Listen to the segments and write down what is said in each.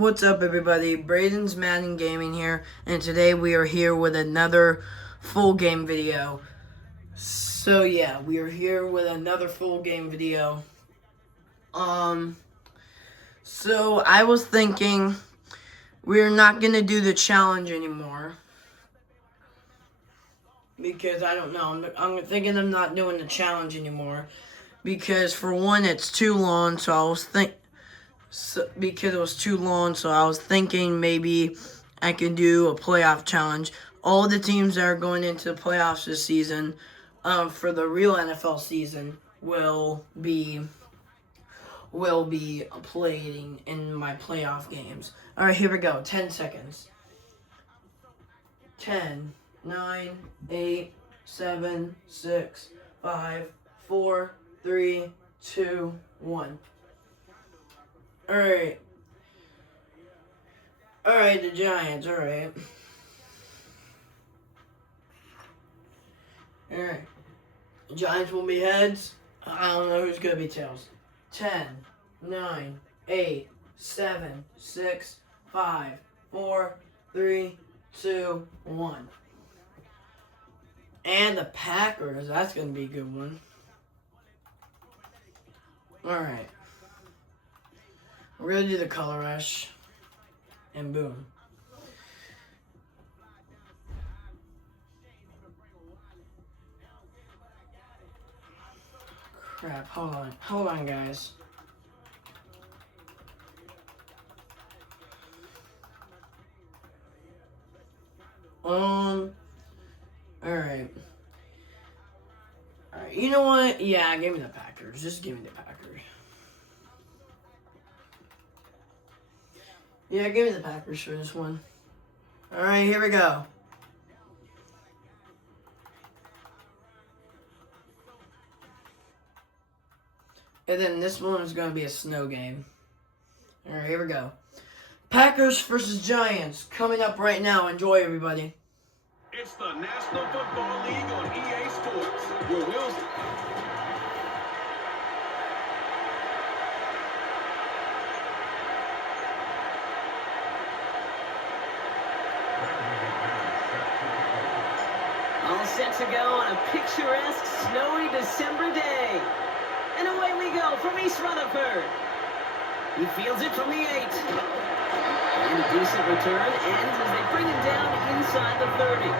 What's up, everybody? Braden's Madden Gaming here, and today we are here with another full game video. So yeah, we are here with another full game video. So I was thinking we're not gonna do the challenge anymore because I don't know. I'm thinking I'm not doing the challenge anymore because for one, it's too long. Because it was too long, so I was thinking maybe I could do a playoff challenge. All the teams that are going into the playoffs this season, for the real NFL season, will be playing in my playoff games. All right, here we go. 10 seconds. 10, 9, 8, 7, 6, 5, 4, 3, 2, 1. Alright, the Giants, alright. Alright. The Giants will be heads. I don't know who's going to be tails. 10, 9, 8, 7, 6, 5, 4, 3, 2, 1. And the Packers, that's going to be a good one. Alright. We're going to do the color rush. And boom. Crap, hold on guys. Alright, you know what? Yeah, give me the Packers. Just give me the Packers. Yeah, give me the Packers for this one. Alright, here we go. And then this one is going to be a snow game. Alright, here we go. Packers versus Giants coming up right now. Enjoy, everybody. It's the National Football League on EA Sports. Where Will's... All set to go on a picturesque, snowy December day. And away we go from East Rutherford. He fields it from the 8. And a decent return ends as they bring him down inside the 30.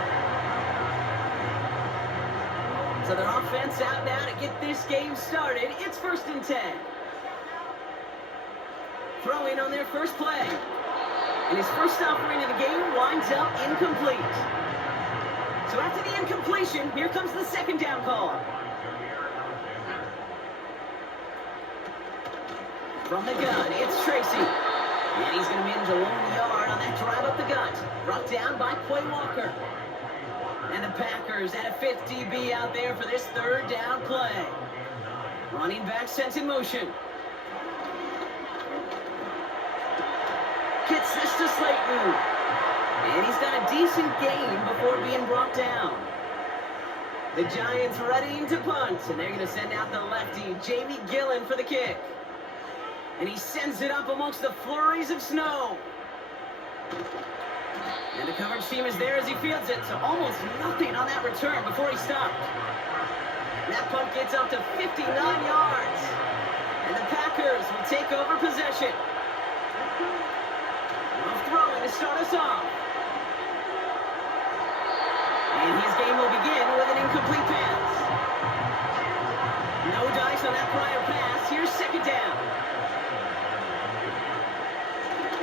So the offense out now to get this game started. It's 1st and 10. Throwing on their first play. And his first offering of the game winds up incomplete. So after the incompletion, here comes the 2nd down call. From the gun, it's Tracy. And he's going to manage a long yard on that drive up the gut. Brought down by Quay Walker. And the Packers at a 5th DB out there for this 3rd down play. Running back sent in motion. Gets this to Slayton. And he's got a decent gain before being brought down. The Giants ready to punt. And they're going to send out the lefty, Jamie Gillen, for the kick. And he sends it up amongst the flurries of snow. And the coverage team is there as he fields it. So almost nothing on that return before he stopped. And that punt gets up to 59 yards. And the Packers will take over possession. Off throwing to start us off. And his game will begin with an incomplete pass. No dice on that prior pass. Here's 2nd down.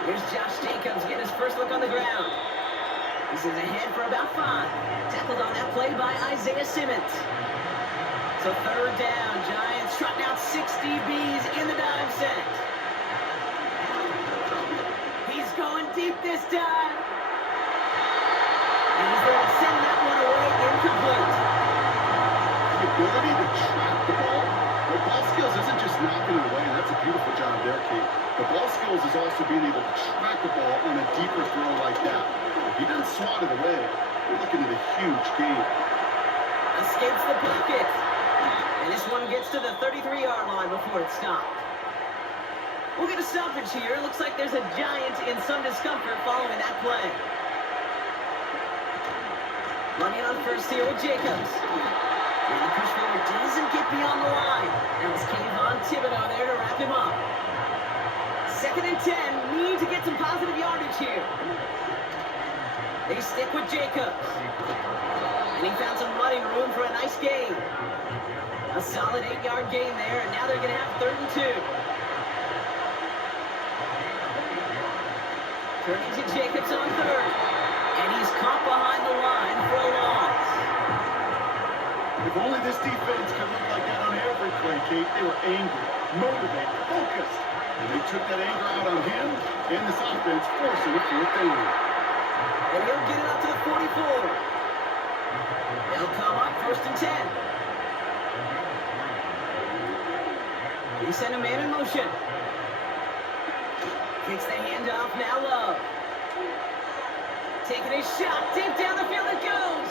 Here's Josh Jacobs getting his first look on the ground. This is ahead for about 5. Tackled on that play by Isaiah Simmons. So 3rd down. Giants trotting out 6 DBs in the dive set. He's going deep this time. And he's going to send that one away incomplete. The ability to track the ball. The ball skills isn't just knocking it away, and that's a beautiful job there, Kate. The ball skills is also being able to track the ball on a deeper throw like that. If he doesn't swat it away, we're looking at a huge gain. Escapes the pocket. And this one gets to the 33-yard line before it's stopped. We'll get a stoppage here. Looks like there's a Giant in some discomfort following that play. Running on first here with Jacobs. And the push forward doesn't get beyond the line. That was Kayvon Thibodeau there to wrap him up. 2nd and 10. Need to get some positive yardage here. They stick with Jacobs. And he found some running room for a nice gain. A solid 8-yard gain there, and now they're going to have 3rd and 2. Turning to Jacobs on 3rd. And he's caught behind the line for a loss. If only this defense could look like that on every play, Kate. They were angry, motivated, focused. And they took that anger out on him and this offense, forcing a 4th down. And he'll get it up to the 44. They'll come up 1st and 10. He sent a man in motion. Takes the handoff, now Love. Taking his shot, deep down the field it goes.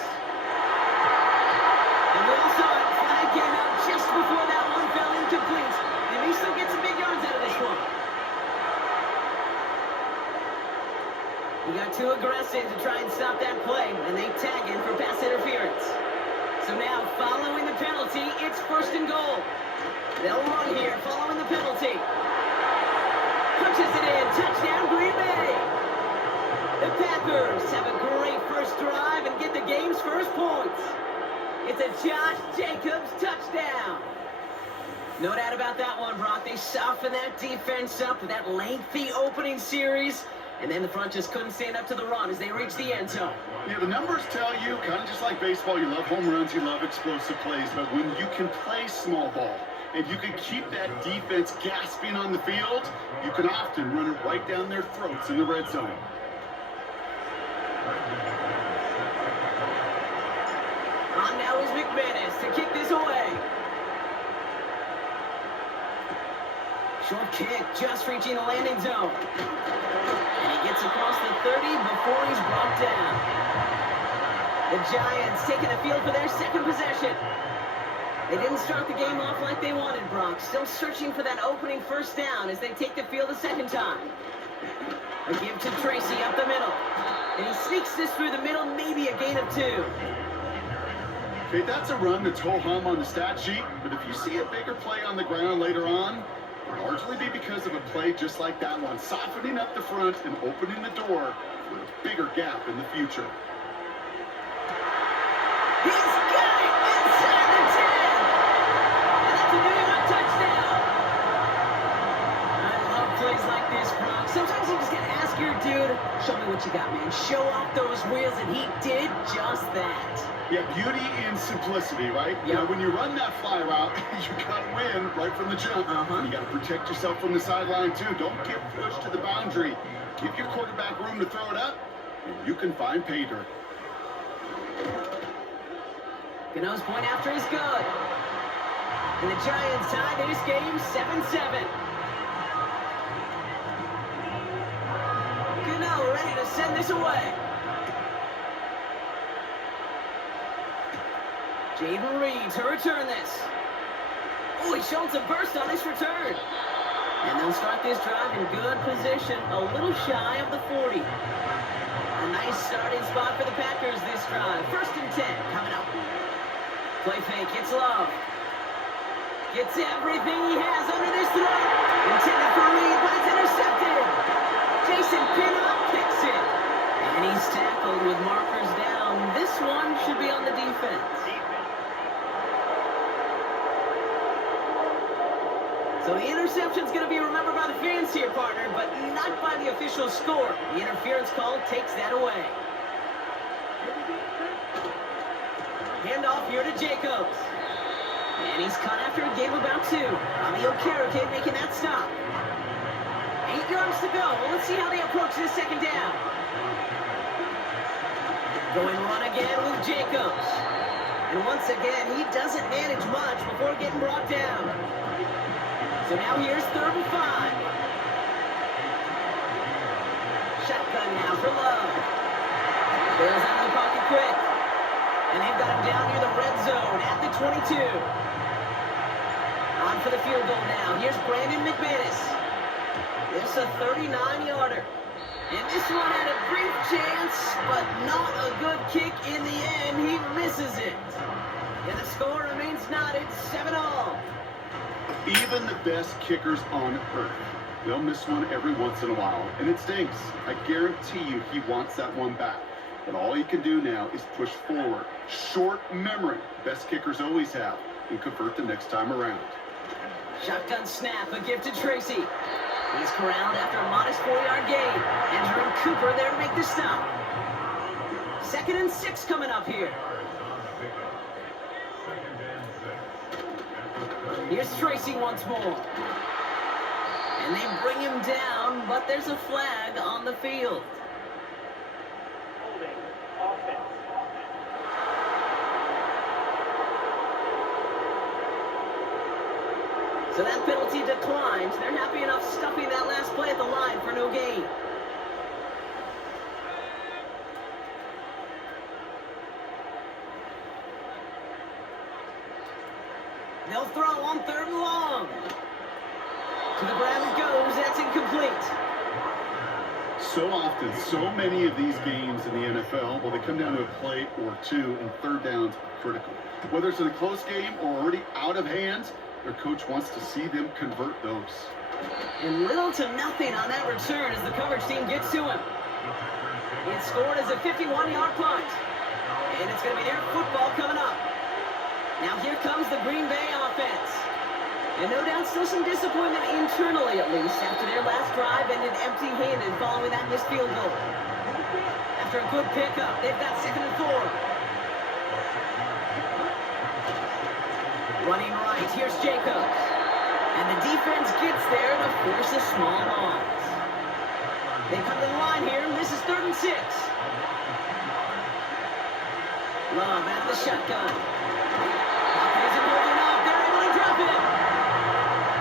And we all saw it, flag came out just before that one fell incomplete. They may still get some big yards out of this one. He got too aggressive to try and stop that play, and they tag him for pass interference. So now, following the penalty, it's 1st and goal. They'll run here, following the penalty. Punches it in, touchdown Green Bay. The Packers have a great first drive and get the game's first points. It's a Josh Jacobs touchdown. No doubt about that one, Brock. They softened that defense up with that lengthy opening series, and then the front just couldn't stand up to the run as they reached the end zone. Yeah, the numbers tell you, kind of just like baseball, you love home runs, you love explosive plays, but when you can play small ball, and you can keep that defense gasping on the field, you can often run it right down their throats in the red zone. On now is McManus to kick this away. Short kick, just reaching the landing zone. And he gets across the 30 before he's brought down. The Giants taking the field for their 2nd possession. They didn't start the game off like they wanted, Brock. Still searching for that opening 1st down as they take the field a 2nd time. A give to Tracy up the middle. And he sneaks this through the middle, maybe a gain of 2. Okay, that's a run that's ho-hum on the stat sheet, but if you see a bigger play on the ground later on, it'll largely be because of a play just like that one, softening up the front and opening the door for a bigger gap in the future. He's got it inside the 10! And that's a New York touchdown! I love plays like this, Brock. Sometimes you just gotta ask your dude, show me what you got, man. Show off those wheels, and he did just that. Yeah, beauty in simplicity, right? Yep. You know, when you run that fly route, you gotta win right from the jump. You gotta protect yourself from the sideline, too. Don't get pushed to the boundary. Give your quarterback room to throw it up, and you can find pay dirt. Gano's point after is good. And the Giants tie this game 7-7. Gano ready to send this away. Jaden Reed to return this. Oh, he's shown some burst on this return. And they'll start this drive in good position, a little shy of the 40. A nice starting spot for the Packers this drive. 1st and 10 coming up. Play fake, it's Love. Gets everything he has under this throw. Intended for Reed, but it's intercepted. Jason Pinnock picks it. And he's tackled with markers down. This one should be on the defense. So the interception's going to be remembered by the fans here, partner, but not by the official score. The interference call takes that away. Handoff here to Jacobs. And he's cut after a game of about 2. Bobby Okereke making that stop. 8 yards to go. Well, let's see how they approach this 2nd down. Going run again with Jacobs. And once again, he doesn't manage much before getting brought down. So now here's 3rd and 5. Shotgun now for Love. Bails out of the pocket quick. And they've got him down near the red zone at the 22. On for the field goal now. Here's Brandon McManus. It's a 39-yarder. And this one had a brief chance, but not a good kick in the end. He misses it. And the score remains knotted 7-all. Even the best kickers on earth, they'll miss one every once in a while, and it stinks. I guarantee you he wants that one back. But all he can do now is push forward. Short memory, best kickers always have, and convert the next time around. Shotgun snap, a gift to Tracy. He's corralled after a modest 4-yard gain. Andrew Cooper there to make the stop. 2nd and 6 coming up here. Here's Tracy once more. And they bring him down, but there's a flag on the field. Holding offense. So that penalty declines. They're happy enough stuffing that last play at the line for no gain. They'll throw on 3rd and long. To the ground it goes. That's incomplete. So often, so many of these games in the NFL, well, they come down to a play or two, and 3rd downs are critical. Whether it's in a close game or already out of hand, their coach wants to see them convert those. And little to nothing on that return as the coverage team gets to him. It's scored as a 51-yard punt. And it's going to be their football coming up. Now here comes the Green Bay offense. And no doubt still some disappointment internally, at least, after their last drive ended empty-handed following that missed field goal. After a good pickup, they've got 2nd and 4. Running right, here's Jacobs. And the defense gets there to force a small loss. They come to the line here, and this is 3rd and 6. Love out of the shotgun. Pocket isn't holding up, they're able to drop it.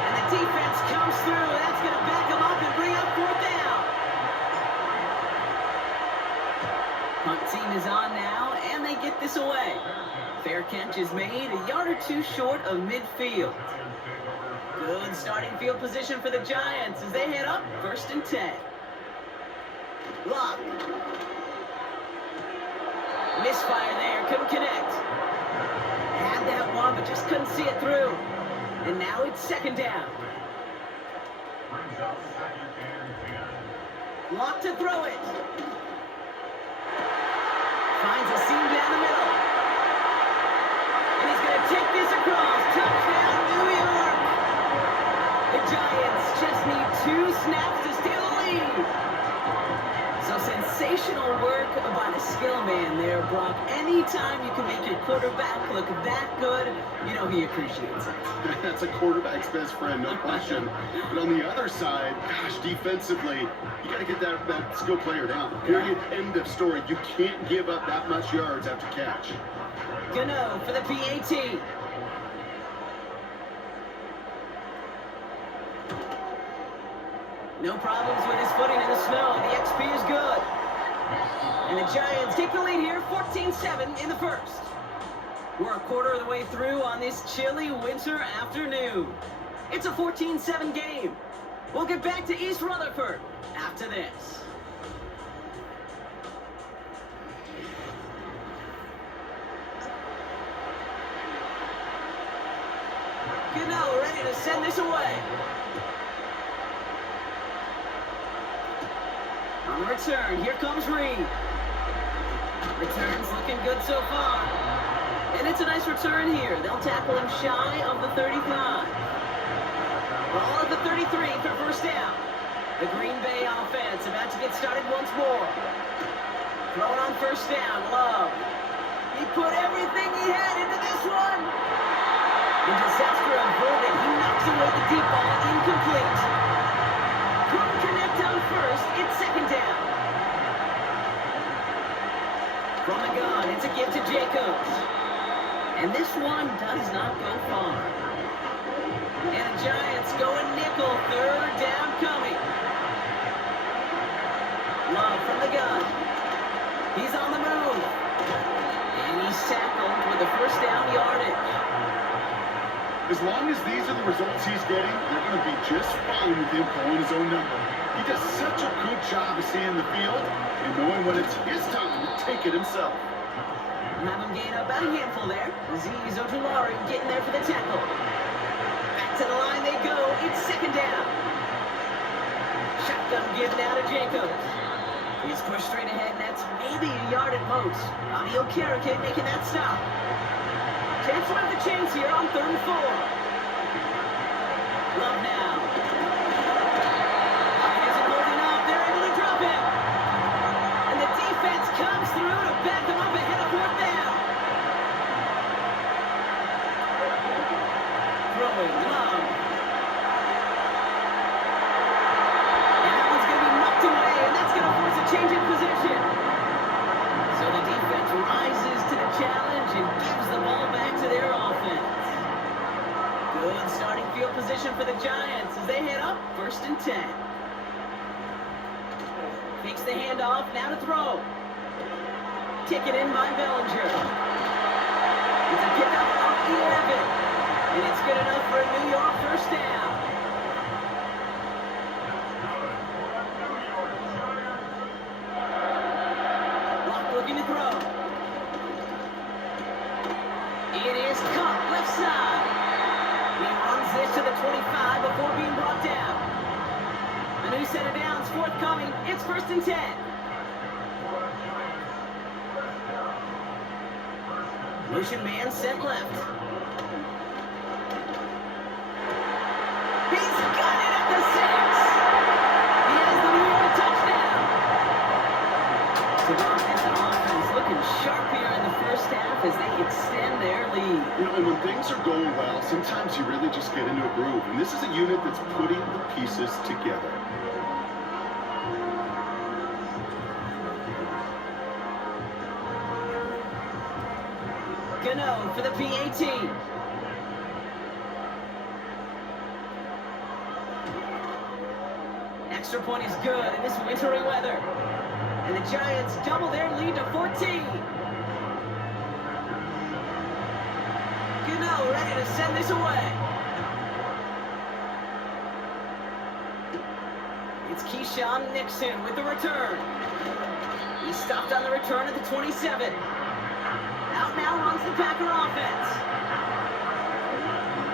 And the defense comes through, and that's going to back them up and bring up 4th down. Punt team is on now, and they get this away. Fair catch is made, a yard or two short of midfield. Good starting field position for the Giants as they head up 1st and 10. Lock. Misfire there, couldn't connect. Had that one, but just couldn't see it through. And now it's 2nd down. Lock to throw it. Finds a seam down the middle. And he's going to take this across. Touchdown, New York. The Giants just need 2 snaps to steal the lead. So sensational work by the skill man there, Brock. Anytime you can make your quarterback look that good, you know he appreciates it. That's a quarterback's best friend, no question. But on the other side, gosh, defensively, you got to get that skill player down. Period. End of story. You can't give up that much yards after catch. Gano for the PAT. No problems with his footing in the snow. The XP is good. And the Giants take the lead here, 14-7 in the first. We're a quarter of the way through on this chilly winter afternoon. It's a 14-7 game. We'll get back to East Rutherford after this. Gano ready to send this away. On the return, here comes Reed. Return's looking good so far. And it's a nice return here. They'll tackle him shy of the 35. Ball at the 33 for 1st down. The Green Bay offense about to get started once more. Throwing on 1st down, Love. He put everything he had into this one. And disaster averted. He knocks away the deep ball, incomplete. Couldn't connect on 1st, it's 2nd down. From the gun, it's a give to Jacobs. And this one does not go far. And the Giants going nickel, 3rd down coming. Love from the gun. He's on the move. And he's tackled with the 1st down yardage. As long as these are the results he's getting, they're going to be just fine with him calling his own number. He does such a good job of seeing the field and knowing when it's his time to take it himself. Have him gain about a handful there. Aziz Ojulari getting there for the tackle. Back to the line they go. It's second down. Shotgun give now to Jacobs. He's pushed straight ahead, and that's maybe a yard at most. Bobby Okereke making that stop. Chance to have the chance here on 3rd and 4. Love now. Isn't close enough. They're able to drop him. And the defense comes through to back him up ahead of 4th down. Throwing Love. And that one's going to be knocked away, and that's going to force a change in position. So the defense rises to the challenge and gives the ball back to their offense. Good starting field position for the Giants as they head up 1st and 10. Fakes the handoff, now to throw. Kick it in by Bellinger. It's a pickup off 11. And it's good enough for a New York 1st down. Lock looking to throw. It is caught left side. He runs this to the 25 before being brought down. A new set of downs forthcoming. It's 1st and 10. Motion man sent left. He's got it at the 6. He has the New York touchdown. So the offense looking sharp here in the 1st half as they extend their lead. You know, and when things are going well, sometimes you really just get into a groove. And this is a unit that's putting the pieces together. Gano for the PAT. Extra point is good in this wintry weather. And the Giants double their lead to 14. Gano ready to send this away. It's Keyshawn Nixon with the return. He stopped on the return at the 27. Out now runs the Packer offense.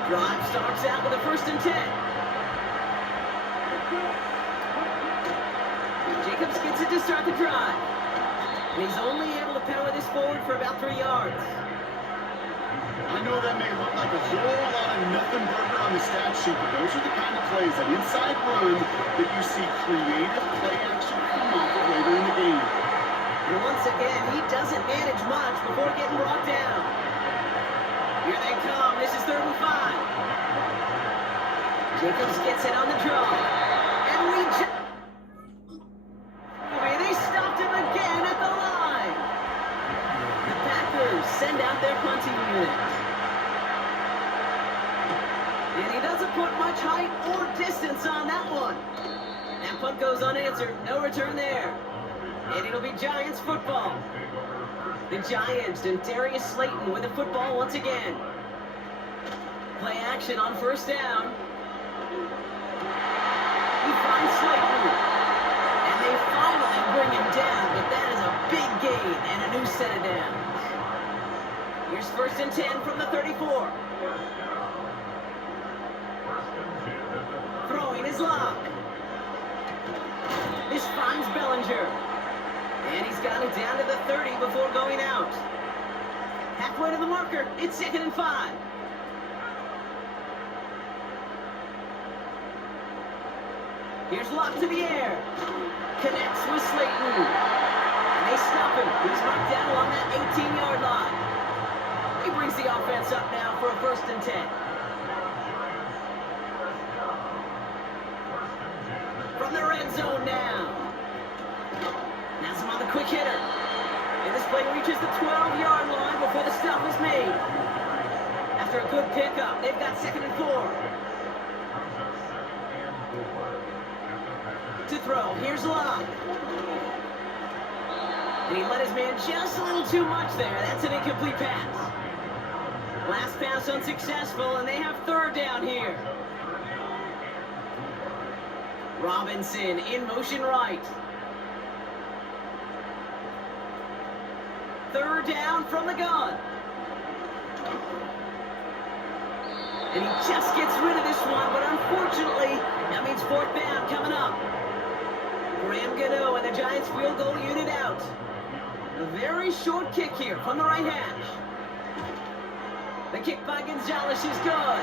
Drive starts out with a 1st and 10. Jacobs gets it to start the drive. And he's only able to power this forward for about 3 yards. I know that may look like a whole lot of nothing burger on the stat sheet, but those are the kind of plays, that inside run, that you see creative play action come off of later in the game. And once again, he doesn't manage much before getting brought down. Here they come. This is 3rd and 5. Jacobs gets it on the draw. And they stopped him again at the line. The Packers send out their punting unit. And he doesn't put much height or distance on that one. That punt goes unanswered. No return there. And it'll be Giants football. The Giants and Darius Slayton with the football once again. Play action on 1st down. He finds Slayton. And they finally bring him down, but that is a big gain and a new set of downs. Here's 1st and 10 from the 34. Throwing his lock. This finds Bellinger. And he's got it down to the 30 before going out. Halfway to the marker, it's 2nd and 5. Here's Locke to the air. Connects with Slayton. And they stop him. He's knocked down along that 18-yard line. He brings the offense up now for a 1st and 10. From the red zone now. Now some on the quick hitter. And this play reaches the 12-yard line before the stop is made. After a good pickup, they've got 2nd and 4. To throw, here's Locke. And he let his man just a little too much there. That's an incomplete pass. Last pass unsuccessful, and they have third down here. Robinson in motion right. Third down from the gun. And he just gets rid of this one, but unfortunately, that means fourth down coming up. Graham Gano and the Giants field goal unit out. A very short kick here from the right hash. The kick by Gonzalez is good.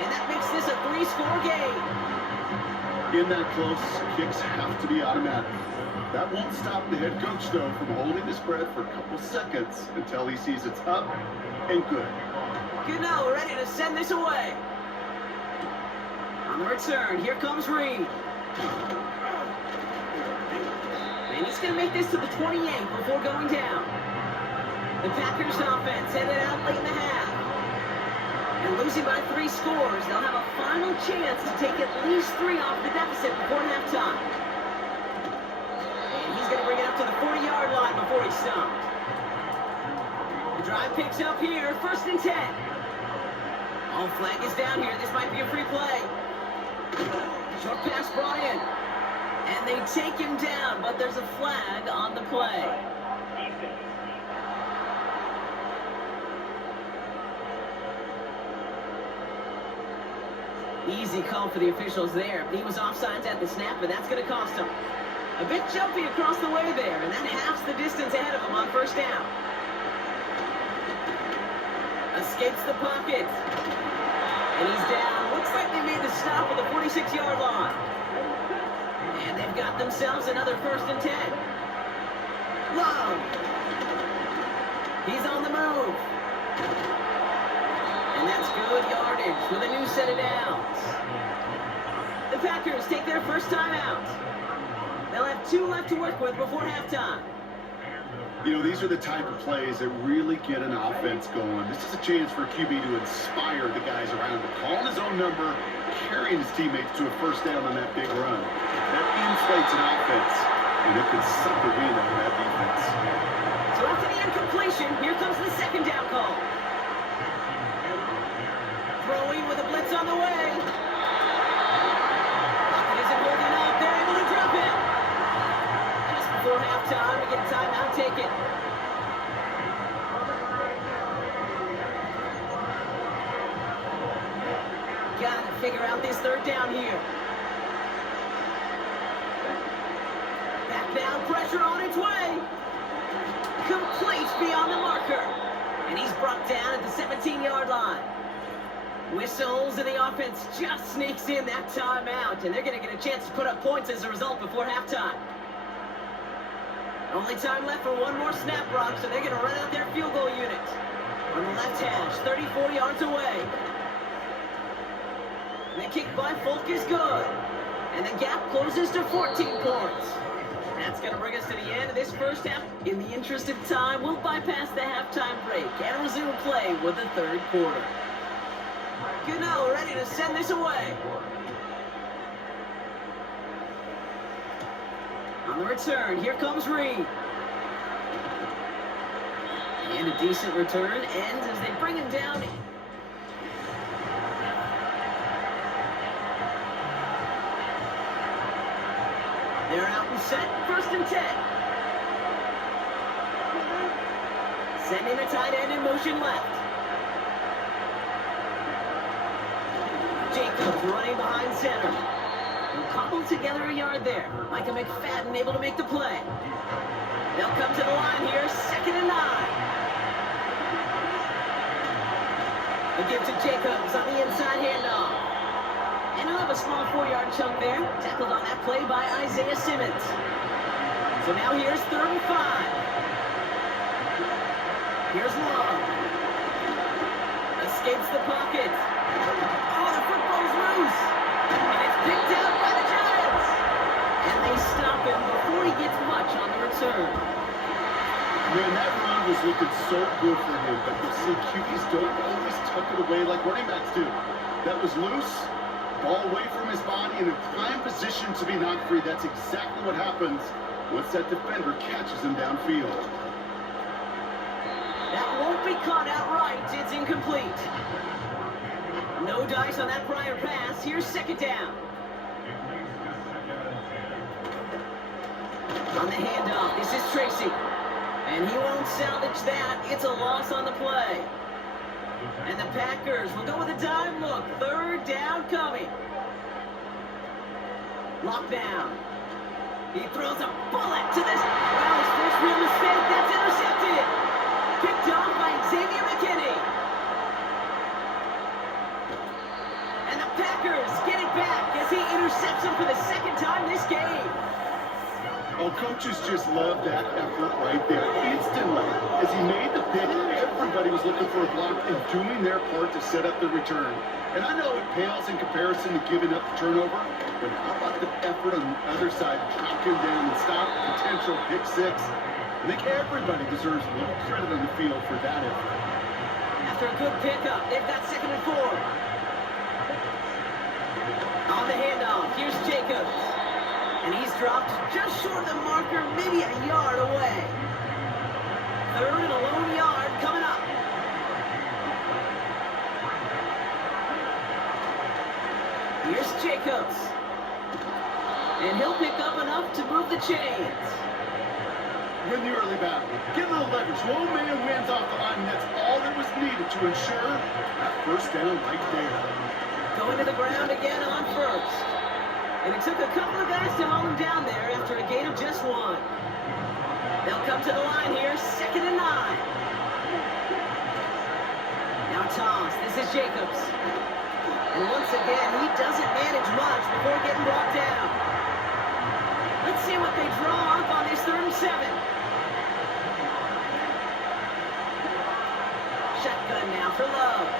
And that makes this a 3-score game. In that close, kicks have to be automatic. That won't stop the head coach, though, from holding his breath for a couple seconds until he sees it's up and good. Gano ready to send this away. On the return, here comes Reed. And he's going to make this to the 28 before going down. The Packers offense headed out late in the half. And losing by 3 scores, they'll have a final chance to take at least 3 off the deficit before halftime. And he's going to bring it up to the 40-yard line before he's stopped. The drive picks up here, 1st and 10. All flag is down here. This might be a free play. Short pass brought in. And they take him down, but there's a flag on the play. Easy call for the officials there. He was offsides at the snap, but that's going to cost him. A bit jumpy across the way there, and that halves the distance ahead of him on 1st down. Escapes the pocket. And he's down. Looks like they made the stop at the 46-yard line. And they've got themselves another 1st and 10. Love. He's on the move. And that's good yardage with a new set of downs. The Packers take their first time out. They'll have 2 left to work with before halftime. You know, these are the type of plays that really get an offense going. This is a chance for QB to inspire the guys around him. Calling his own number, carrying his teammates to a 1st down on that big run. That inflates an offense, and it can suck the wind out of that defense. So after the incompletion, here comes the 2nd down call. Throwing with a blitz on the way. Pocket isn't holding up. They're able to drop him. Just before halftime, we get a timeout taken. Got to figure out this 3rd down here. Back down, pressure on its way. Complete beyond the marker. And he's brought down at the 17-yard line. Whistles, and the offense just sneaks in that timeout, and they're going to get a chance to put up points as a result before halftime. Only time left for one more snap, Brock, so they're going to run out their field goal unit. On the left hash, 34 yards away. And the kick by Folk is good. And the gap closes to 14 points. That's going to bring us to the end of this first half. In the interest of time, we'll bypass the halftime break and resume play with the 3rd quarter. Gano ready to send this away. On the return, here comes Reed. And a decent return ends as they bring him down. They're out and set, 1st and 10. Sending the tight end in motion left. Jacobs running behind center. They'll cobble together a yard there. Micah McFadden able to make the play. They'll come to the line here, 2nd and 9. They give to Jacobs on the inside handoff. And he'll have a small 4-yard chunk there. Tackled on that play by Isaiah Simmons. So now here's 3rd and 5. Here's Long. Escapes the pocket. Oh, the football's loose. And it's picked out by the Giants. And they stop him before he gets much on the return. Man, that run was looking so good for him, but you'll see QBs don't always tuck it away like running backs do. That was loose, ball away from his body in a prime position to be knocked free. That's exactly what happens once that defender catches him downfield. That won't be caught outright. It's incomplete. No dice on that prior pass. Here's second down. On the handoff, this is Tracy. And he won't salvage that. It's a loss on the play. And the Packers will go with a dime look. Third down coming. Lockdown. He throws a bullet to this. Well, his first real mistake. That's intercepted. Picked off by Xavier McKinney. And the Packers get it back as he intercepts him for the second time this game. Oh, coaches just love that effort right there. Instantly, as he made the pick, everybody was looking for a block and doing their part to set up the return. And I know it pales in comparison to giving up the turnover, but how about the effort on the other side, track him down and stop potential pick six? I think everybody deserves a little credit on the field for that effort. After a good pickup, they've got 2nd and 4. On the handoff, here's Jacobs. And he's dropped just short of the marker, maybe a yard away. 3rd and a lone yard coming up. Here's Jacobs. And he'll pick up enough to move the chains. Win the early battle. Get a little leverage. Low man wins off the line. That's all that was needed to ensure that first down right there. Going to the ground again on first. And it took a couple of guys to hold him down there after a gain of just 1. They'll come to the line here, 2nd and 9. Now toss, this is Jacobs. And once again, he doesn't manage much before getting brought down. Let's see what they draw up on this 3rd and 7. Shotgun now for Love.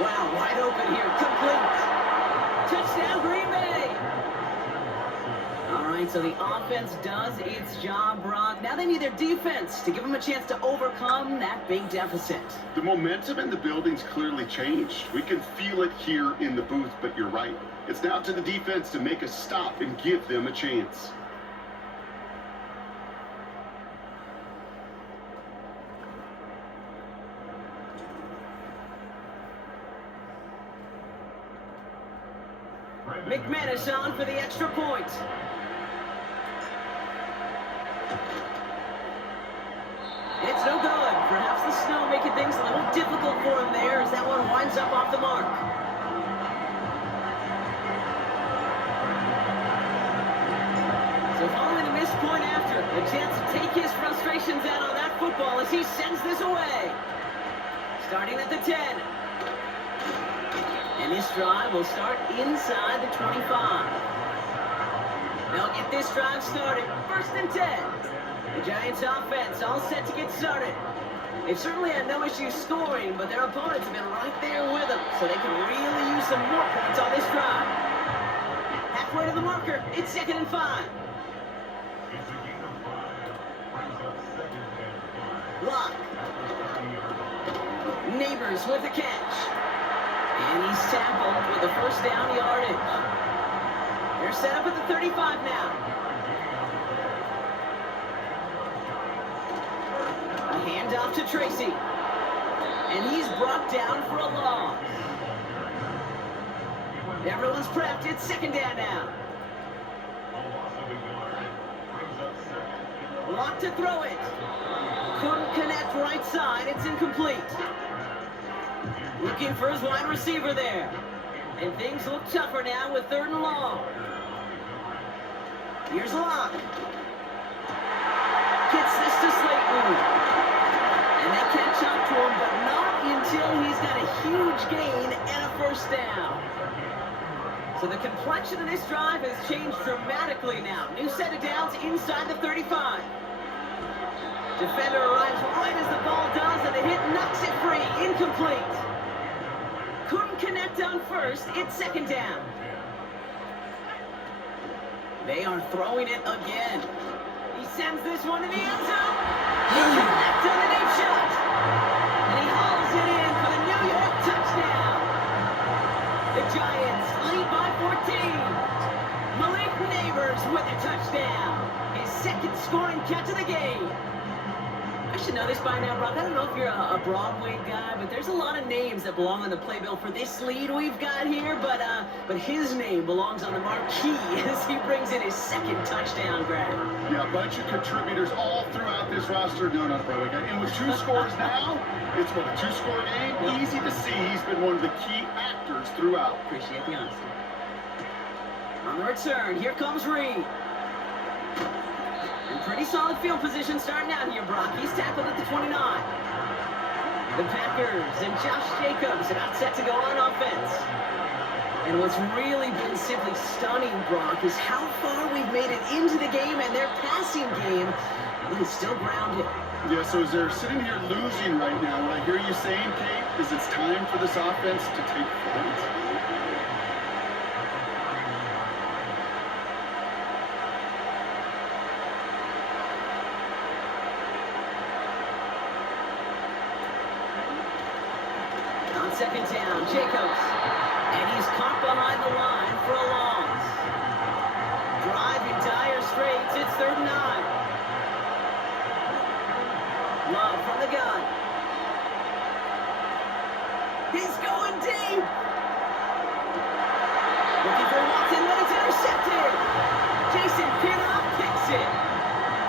Wow, wide open here, complete. Touchdown, Green Bay! All right, so the offense does its job, Brock. Now they need their defense to give them a chance to overcome that big deficit. The momentum in the building's clearly changed. We can feel it here in the booth, but you're right. It's now to the defense to make a stop and give them a chance. McManus on for the extra point. It's no good. Perhaps the snow making things a little difficult for him there as that one winds up off the mark. So following the missed point after, a chance to take his frustrations out on that football as he sends this away. Starting at the 10. And this drive will start inside the 25. They'll get this drive started. 1st and 10. The Giants offense all set to get started. They've certainly had no issue scoring, but their opponents have been right there with them, so they can really use some more points on this drive. Halfway to the marker, it's 2nd and 5. Lock. Neighbors with the catch. And he's tackled with the first down yardage. They're set up at the 35 now. A handoff to Tracy. And he's brought down for a loss. Everyone's prepped. It's 2nd down now. Lock to throw it. Couldn't connect right side. It's incomplete. Looking for his wide receiver there. And things look tougher now with 3rd and long. Here's Lock. Gets this to Slayton. And they catch up to him, but not until he's got a huge gain and a first down. So the complexion of this drive has changed dramatically now. New set of downs inside the 35. Defender arrives right as the ball does, and the hit knocks it free. Incomplete. Couldn't connect on first. It's 2nd down. They are throwing it again. He sends this one to the end zone. He connects on the deep shot. And he hauls it in for the New York touchdown. The Giants lead by 14. Malik Neighbors with a touchdown. His 2nd scoring catch of the game. should know this by now, Brock. I don't know if you're a Broadway guy, but there's a lot of names that belong on the playbill for this lead we've got here. But his name belongs on the marquee as he brings in his second touchdown grab. Yeah, a bunch of contributors all throughout this roster. No, not a Broadway guy. And with 2 scores now, it's what, a 2-score game? Easy to see he's been one of the key actors throughout. Appreciate the honesty. On the return, here comes Reed. In pretty solid field position starting out here, Brock. He's tackled at the 29. The Packers and Josh Jacobs about set to go on offense. And what's really been simply stunning, Brock, is how far we've made it into the game, and their passing game is still grounded. Yeah, so as they're sitting here losing right now, what I hear you saying, Kate, is it's time for this offense to take flight. On second down, Jacobs. And he's caught behind the line for a loss. Drive in dire straits. It's 3rd and 9. Love from the gun. He's going deep. Looking for Watson, but it's intercepted. Jason Pinnock picks it.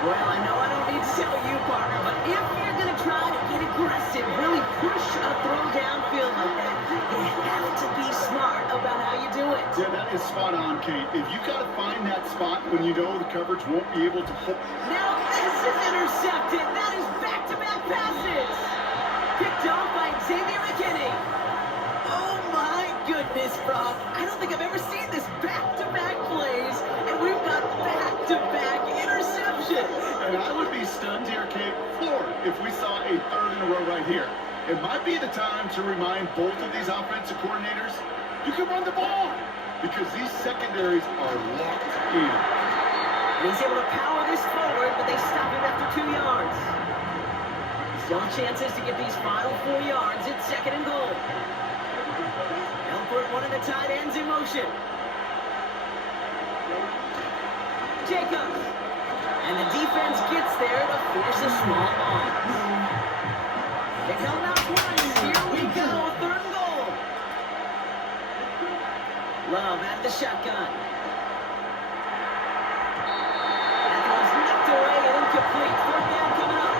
Well, I know I don't need to tell you, partner, but if you're going to try to get aggressive, really push a throw downfield like that, you have to be smart about how you do it. Yeah, that is spot on, Kate. If you got to find that spot when you know the coverage won't be able to hold. Now this is intercepted. That is back-to-back passes. Picked off by Xavier McKinney. Oh my goodness, Brock. I don't think I've ever seen this back-to-back plays, and we've got back-to-back interceptions. And I would be stunned here, Kate, floored, if we saw a 3rd in a row right here. It might be the time to remind both of these offensive coordinators, you can run the ball, because these secondaries are locked in. And he's able to power this forward, but they stop him after 2 yards. Still chances to get these final 4 yards. It's 2nd and goal. They'll put one of the tight ends in motion. Jacobs. And the defense gets there to force a small loss. They held out twice. Here we go. 3rd and goal. Love at the shotgun. That was knocked away and incomplete. 4th down coming up.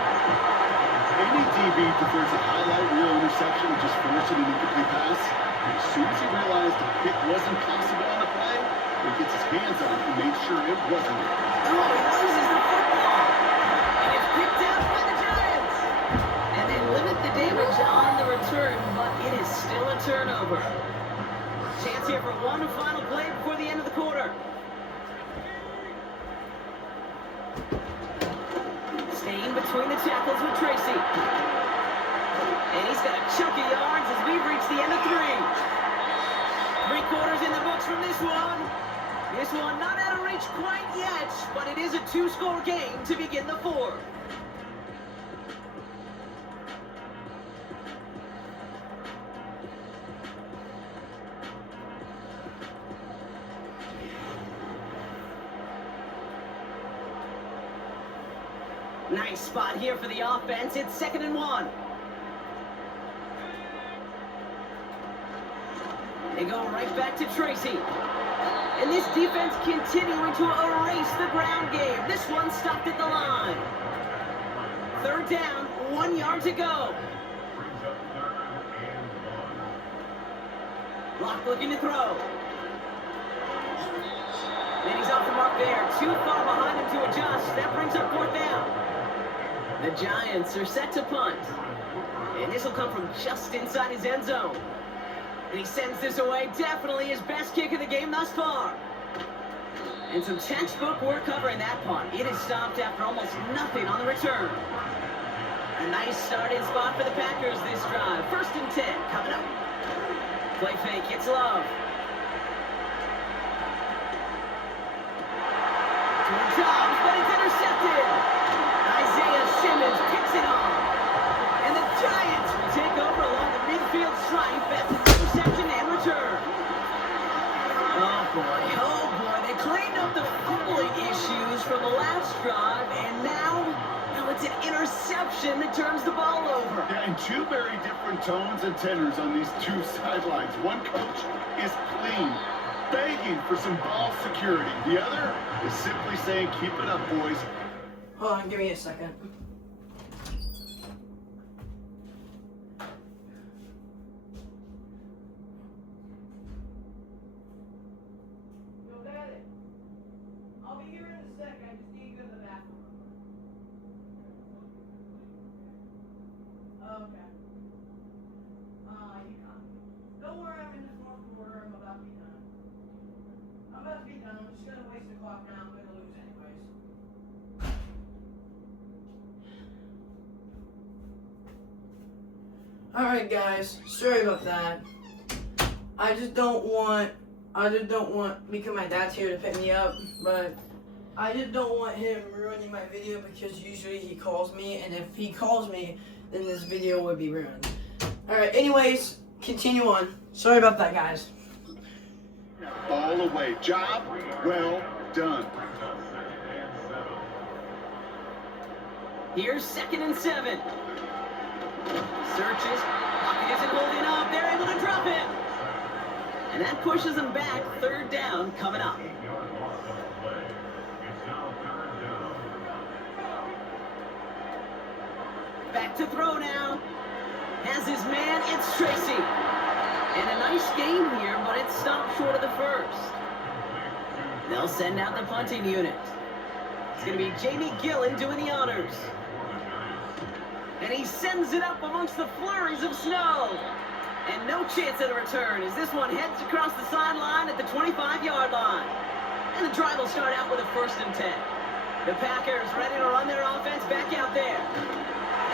Any DB prefers a highlight reel interception and just force it an incomplete pass. As soon as he realized a pick wasn't possible on the play, he gets his hands on it and made sure it wasn't. Oh, he loses the football. And it's picked out by the Giants. And they limit the damage on the return, but it is still a turnover. Chance here for one final play before the end of the quarter. Staying between the tackles with Tracy. And he's got a chunk of yards as we've reached the end of 3. 3 quarters in the books from this one. This one not out of reach quite yet, but it is a 2-score game to begin the 4th. Nice spot here for the offense. It's 2nd and 1. They go right back to Tracy. And this defense continuing to erase the ground game. This one stopped at the line. 3rd down, 1 yard to go. Locke looking to throw. And he's off the mark there. Too far behind him to adjust. That brings up 4th down. The Giants are set to punt. And this will come from just inside his end zone. And he sends this away. Definitely his best kick of the game thus far. And some textbook work covering that punt. It is stopped after almost nothing on the return. A nice starting spot for the Packers this drive. 1st and 10 coming up. Play fake. It's Love. To the top, but it's intercepted. Isaiah Simmons picks it off. And the Giants will take over along the midfield stripe after interception and return. Oh boy. They cleaned up the fumbling issues from the last drive, and now it's it's an interception that turns the ball over. Yeah, and two very different tones and tenors on these two sidelines. One coach is pleading, begging for some ball security. The other is simply saying, keep it up, boys. Hold on, give me a second. Yo, Daddy, I'll be here in a sec. I just need to go to the bathroom. Okay. Don't worry, I'm in the fourth quarter. I'm about to be done. I'm just gonna waste the clock now. I'm gonna lose anyways. Alright guys, sorry about that. I just don't want because my dad's here to pick me up, but I just don't want him ruining my video because usually he calls me, and if he calls me, then this video would be ruined. Alright, anyways, continue on. Sorry about that, guys. Ball away. Job well done. Here's 2nd and 7. Searches. Pocket isn't holding up. They're able to drop him. And that pushes them back. 3rd down coming up. Back to throw now. Has his man. It's Tracy. And a nice game here, but it stopped short of the first. They'll send out the punting unit. It's going to be Jamie Gillen doing the honors. And he sends it up amongst the flurries of snow. And no chance at a return as this one heads across the sideline at the 25-yard line. And the drive will start out with a 1st and 10. The Packers ready to run their offense back out there.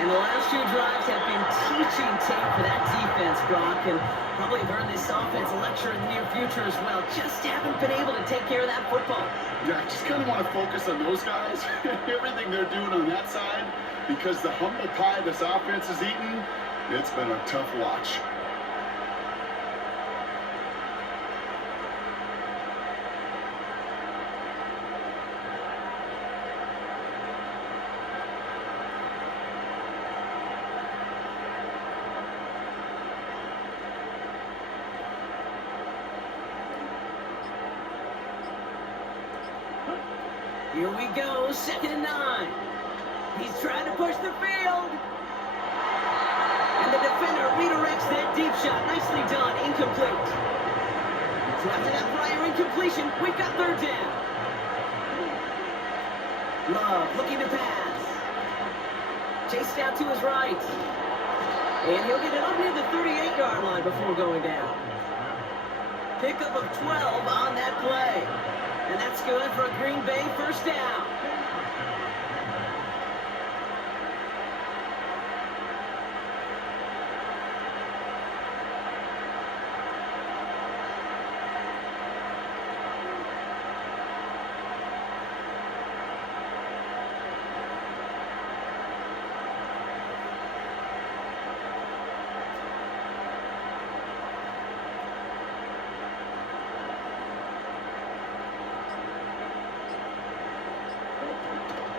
And the last 2 drives have been teaching tape for that defense, Brock, and probably have earned this offense a lecture in the near future as well. Just haven't been able to take care of that football. Yeah, I just kind of want to focus on those guys, everything they're doing on that side, because the humble pie this offense is eating, it's been a tough watch. Here we go, 2nd and 9. He's trying to push the field. And the defender redirects that deep shot. Nicely done, incomplete. So after that prior incompletion, we've got 3rd down. Love looking to pass. Chased out to his right. And he'll get it up near the 38-yard line before going down. Pickup of 12 on that play. And that's good for a Green Bay 1st down.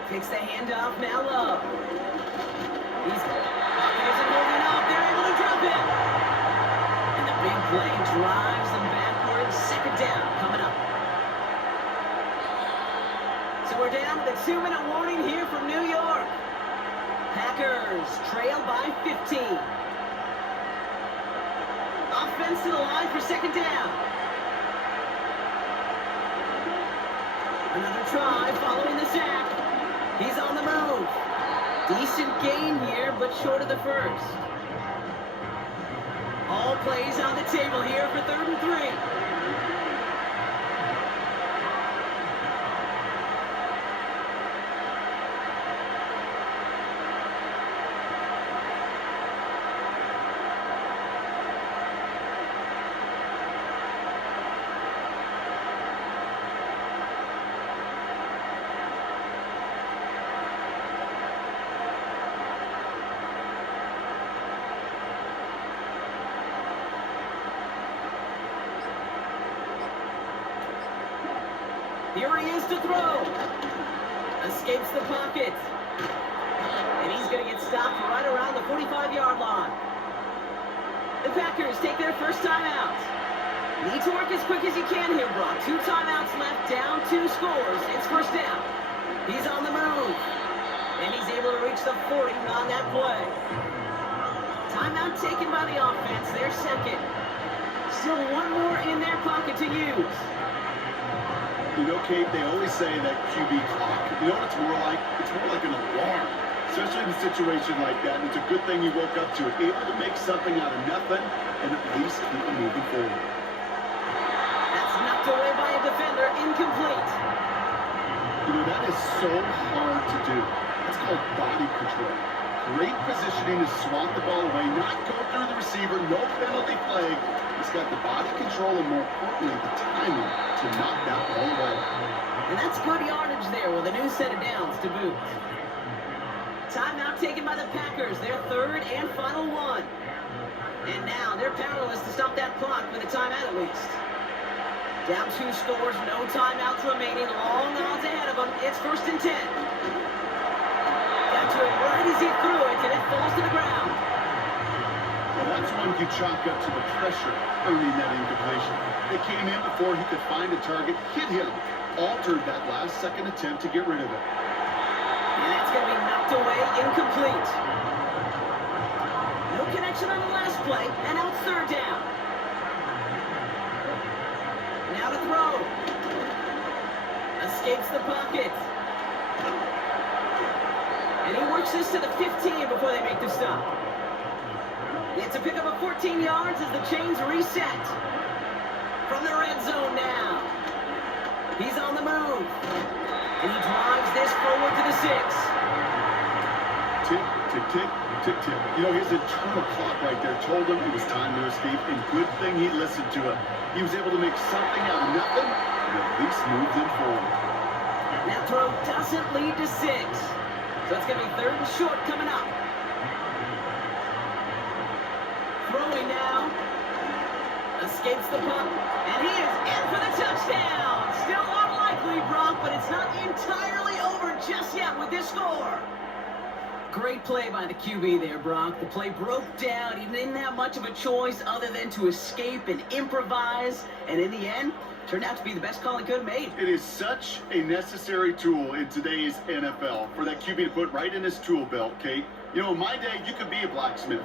Takes the handoff, now Love. He's isn't holding up, they're able to drop him. And the big play drives them backwards. 2nd down coming up. So we're down to the 2-minute warning here from New York. Packers trail by 15. Offense to the line for 2nd down. Another try following the sack. He's on the move. Decent gain here, but short of the first. All plays on the table here for 3rd and 3. Here he is to throw. Escapes the pocket. And he's going to get stopped right around the 45-yard line. The Packers take their first timeout. Need to work as quick as you can here, Brock. 2 timeouts left, down 2 scores. It's first down. He's on the move. And he's able to reach the 40 on that play. Timeout taken by the offense, their second. Still one more in their pocket to use. You know, Kate, they always say that QB clock. You know what it's more like? It's more like an alarm. Especially in a situation like that. And it's a good thing you woke up to it. Able to make something out of nothing and at least keep it moving forward. That's knocked away by a defender, incomplete. You know, that is so hard to do. That's called body control. Great positioning to swat the ball away, not go through the receiver, no penalty flag. He's got the body control and, more importantly, the timing to knock that ball away. And that's good yardage there with a new set of downs to boot. Timeout taken by the Packers, their third and final one. And now they're powerless to stop that clock with a timeout at least. Down 2 scores, no timeouts remaining, long odds ahead of them. It's first and 10. Got to it right as he threw it, and it falls to the ground. Well, that's one you chalk up to the pressure earning that incompletion. They came in before he could find a target, hit him, altered that last-second attempt to get rid of it. And that's going to be knocked away, incomplete. No connection on the last play, and now it's third down. Now to throw. Escapes the pocket. And he works this to the 15 before they make the stop. It's a pickup of 14 yards as the chains reset. From the red zone now. He's on the move. And he drives this forward to the 6. Tick, tick, tick, tick, tick. You know, his internal clock right there told him it was time to escape, and good thing he listened to it. He was able to make something out of nothing, and at least move them forward. That throw doesn't lead to 6. So it's going to be third and short coming up. Throwing now. Escapes the punt. And he is in for the touchdown. Still unlikely, Brock, but it's not entirely over just yet with this score. Great play by the QB there, Brock. The play broke down. He didn't have much of a choice other than to escape and improvise. And in the end, turned out to be the best call he could have made. It is such a necessary tool in today's NFL for that QB to put right in his tool belt, Kate. You know, in my day, you could be a blacksmith,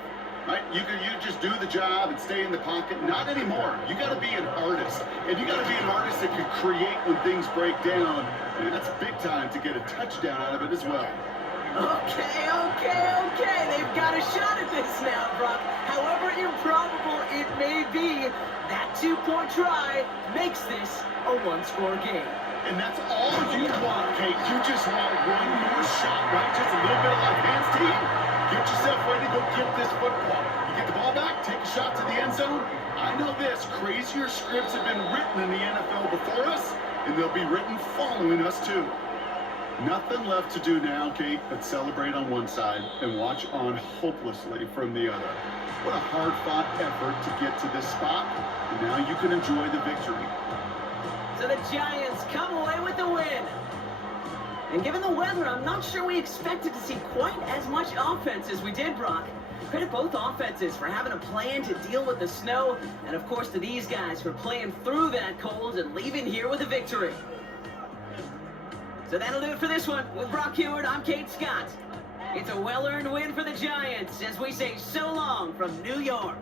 right? You just do the job and stay in the pocket. Not anymore. You got to be an artist. And you got to be an artist that can create when things break down. And that's big time to get a touchdown out of it as well. Okay. They've got a shot at this now, Brock. However improbable it may be, that 2-point try makes this a 1-score game. And that's all you want, Kate. You just want one more shot, right? Just a little bit of like hands team. Get yourself ready to go get this football. You get the ball back, take a shot to the end zone. I know this. Crazier scripts have been written in the NFL before us, and they'll be written following us too. Nothing left to do now, Kate, but celebrate on one side and watch on hopelessly from the other. What a hard-fought effort to get to this spot, and now you can enjoy the victory. So the Giants come away with the win. And given the weather, I'm not sure we expected to see quite as much offense as we did, Brock. Credit both offenses for having a plan to deal with the snow, and of course to these guys for playing through that cold and leaving here with a victory. So that'll do it for this one. With Brock Heward, I'm Kate Scott. It's a well-earned win for the Giants as we say so long from New York.